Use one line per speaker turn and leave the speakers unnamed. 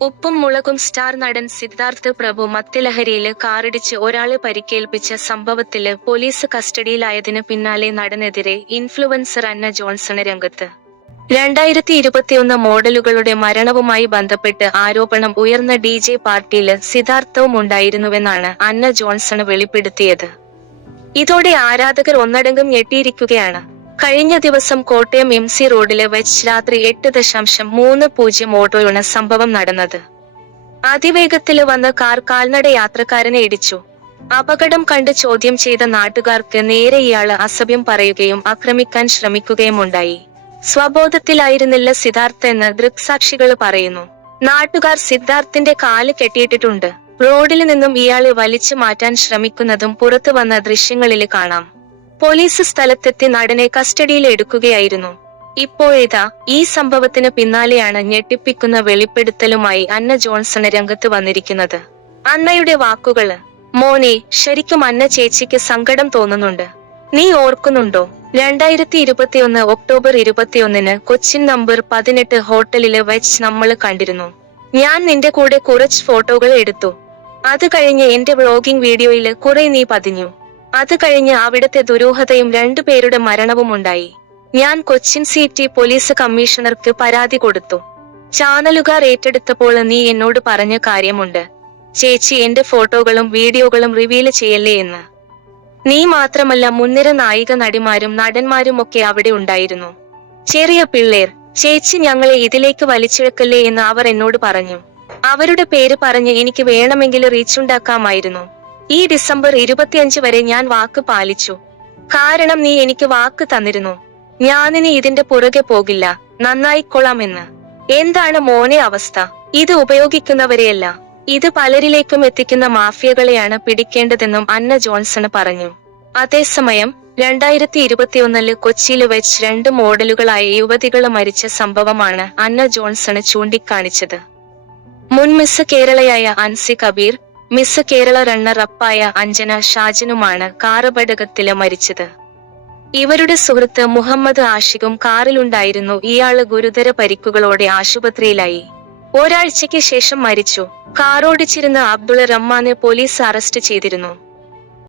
ഉപ്പും മുളകും സ്റ്റാർ നടൻ സിദ്ധാർത്ഥ് പ്രഭു മദ്യലഹരിയിൽ കാറിടിച്ച് ഒരാളെ പരിക്കേൽപ്പിച്ച സംഭവത്തിൽ പോലീസ് കസ്റ്റഡിയിലായതിനു പിന്നാലെ നടനെതിരെ ഇൻഫ്ലുവൻസർ അന്ന ജോൺസണ് രംഗത്ത്. രണ്ടായിരത്തി ഇരുപത്തിയൊന്ന് മോഡലുകളുടെ മരണവുമായി ബന്ധപ്പെട്ട് ആരോപണം ഉയർന്ന ഡി ജെ പാർട്ടിയിൽ സിദ്ധാർത്ഥവും ഉണ്ടായിരുന്നുവെന്നാണ് അന്ന ജോൺസൺ വെളിപ്പെടുത്തിയത്. ഇതോടെ ആരാധകർ ഒന്നടങ്കം ഞെട്ടിയിരിക്കുകയാണ്. കഴിഞ്ഞ ദിവസം കോട്ടയം എം സി റോഡിൽ വെച്ച് രാത്രി എട്ട് ദശാംശം മൂന്ന് പൂജ്യം ഓട്ടോയാണ് സംഭവം നടന്നത്. അതിവേഗത്തിൽ വന്ന കാർ കാൽനട യാത്രക്കാരനെ ഇടിച്ചു. അപകടം കണ്ട് ചോദ്യം ചെയ്ത നാട്ടുകാർക്ക് നേരെ ഇയാൾ അസഭ്യം പറയുകയും ആക്രമിക്കാൻ ശ്രമിക്കുകയുമുണ്ടായി. സ്വബോധത്തിലായിരുന്നില്ല സിദ്ധാർത്ഥ എന്ന് ദൃക്സാക്ഷികൾ പറയുന്നു. നാട്ടുകാർ സിദ്ധാർത്ഥിന്റെ കാൽ കെട്ടിയിട്ടിട്ടുണ്ട്. റോഡിൽ നിന്നും ഇയാളെ വലിച്ചു മാറ്റാൻ ശ്രമിക്കുന്നതും പുറത്തു വന്ന ദൃശ്യങ്ങളിൽ കാണാം. പോലീസ് സ്ഥലത്തെത്തി നടനെ കസ്റ്റഡിയിൽ എടുക്കുകയായിരുന്നു. ഇപ്പോഴേതാ ഈ സംഭവത്തിന് പിന്നാലെയാണ് ഞെട്ടിപ്പിക്കുന്ന വെളിപ്പെടുത്തലുമായി അന്ന ജോൺസൺ രംഗത്ത് വന്നിരിക്കുന്നത്. അന്നയുടെ വാക്കുകൾ മോനെ ശരിക്കും അന്ന ചേച്ചിക്ക് സങ്കടം തോന്നുന്നുണ്ട്. നീ ഓർക്കുന്നുണ്ടോ? രണ്ടായിരത്തി ഇരുപത്തിയൊന്ന് ഒക്ടോബർ ഇരുപത്തിയൊന്നിന് കൊച്ചിൻ നമ്പർ പതിനെട്ട് ഹോട്ടലിൽ വെച്ച് നമ്മൾ കണ്ടിരുന്നു. ഞാൻ നിന്റെ കൂടെ കുറച്ച് ഫോട്ടോകൾ എടുത്തു. അത് കഴിഞ്ഞ് എന്റെ വ്ളോഗിംഗ് വീഡിയോയിൽ കുറെ നീ പതിഞ്ഞു. അത് കഴിഞ്ഞ് അവിടുത്തെ ദുരൂഹതയും രണ്ടുപേരുടെ മരണവും ഉണ്ടായി. ഞാൻ കൊച്ചിൻ സിറ്റി പോലീസ് കമ്മീഷണർക്ക് പരാതി കൊടുത്തു. ചാനലുകാർ ഏറ്റെടുത്തപ്പോൾ നീ എന്നോട് പറഞ്ഞ കാര്യമുണ്ട്. ചേച്ചി എന്റെ ഫോട്ടോകളും വീഡിയോകളും റിവീൽ ചെയ്യല്ലേ എന്ന്. നീ മാത്രമല്ല മുൻനിര നായിക നടിമാരും നടന്മാരും ഒക്കെ അവിടെ ഉണ്ടായിരുന്നു. ചെറിയ പിള്ളേർ ചേച്ചി ഞങ്ങളെ ഇതിലേക്ക് വലിച്ചിഴക്കല്ലേ എന്ന് അവർ എന്നോട് പറഞ്ഞു. അവരുടെ പേര് പറഞ്ഞ് എനിക്ക് വേണമെങ്കിൽ റീച്ചുണ്ടാക്കാമായിരുന്നു. ഈ ഡിസംബർ ഇരുപത്തിയഞ്ച് വരെ ഞാൻ വാക്ക് പാലിച്ചു. കാരണം നീ എനിക്ക് വാക്ക് തന്നിരുന്നു. ഞാനിനി ഇതിന്റെ പുറകെ പോകില്ല. നന്നായിക്കൊള്ളാമെന്ന്. എന്താണ് മോനെ അവസ്ഥ? ഇത് ഉപയോഗിക്കുന്നവരെയല്ല. ഇത് പലരിലേക്കും എത്തിക്കുന്ന മാഫിയകളെയാണ് പിടിക്കേണ്ടതെന്നും അന്ന ജോൺസണ് പറഞ്ഞു. അതേസമയം രണ്ടായിരത്തി ഇരുപത്തിയൊന്നിൽ കൊച്ചിയിൽ വെച്ച് രണ്ട് മോഡലുകളായ യുവതികൾ മരിച്ച സംഭവമാണ് അന്ന ജോൺസണ് ചൂണ്ടിക്കാണിച്ചത്. മുൻ മിസ് കേരളയായ അൻസി കബീർ മിസ് കേരള റണ്ണർ അപ്പായ അഞ്ജന ഷാജിനുമാണ് കാറപടകത്തിൽ മരിച്ചത്. ഇവരുടെ സുഹൃത്ത് മുഹമ്മദ് ആഷിഖും കാറിലുണ്ടായിരുന്നു. ഇയാൾ ഗുരുതര പരിക്കുകളോടെ ആശുപത്രിയിലായി. ഒരാഴ്ചയ്ക്ക് ശേഷം മരിച്ചു. കാറോടിച്ചിരുന്ന അബ്ദുൾ റഹ്മാനെ പോലീസ് അറസ്റ്റ് ചെയ്തിരുന്നു.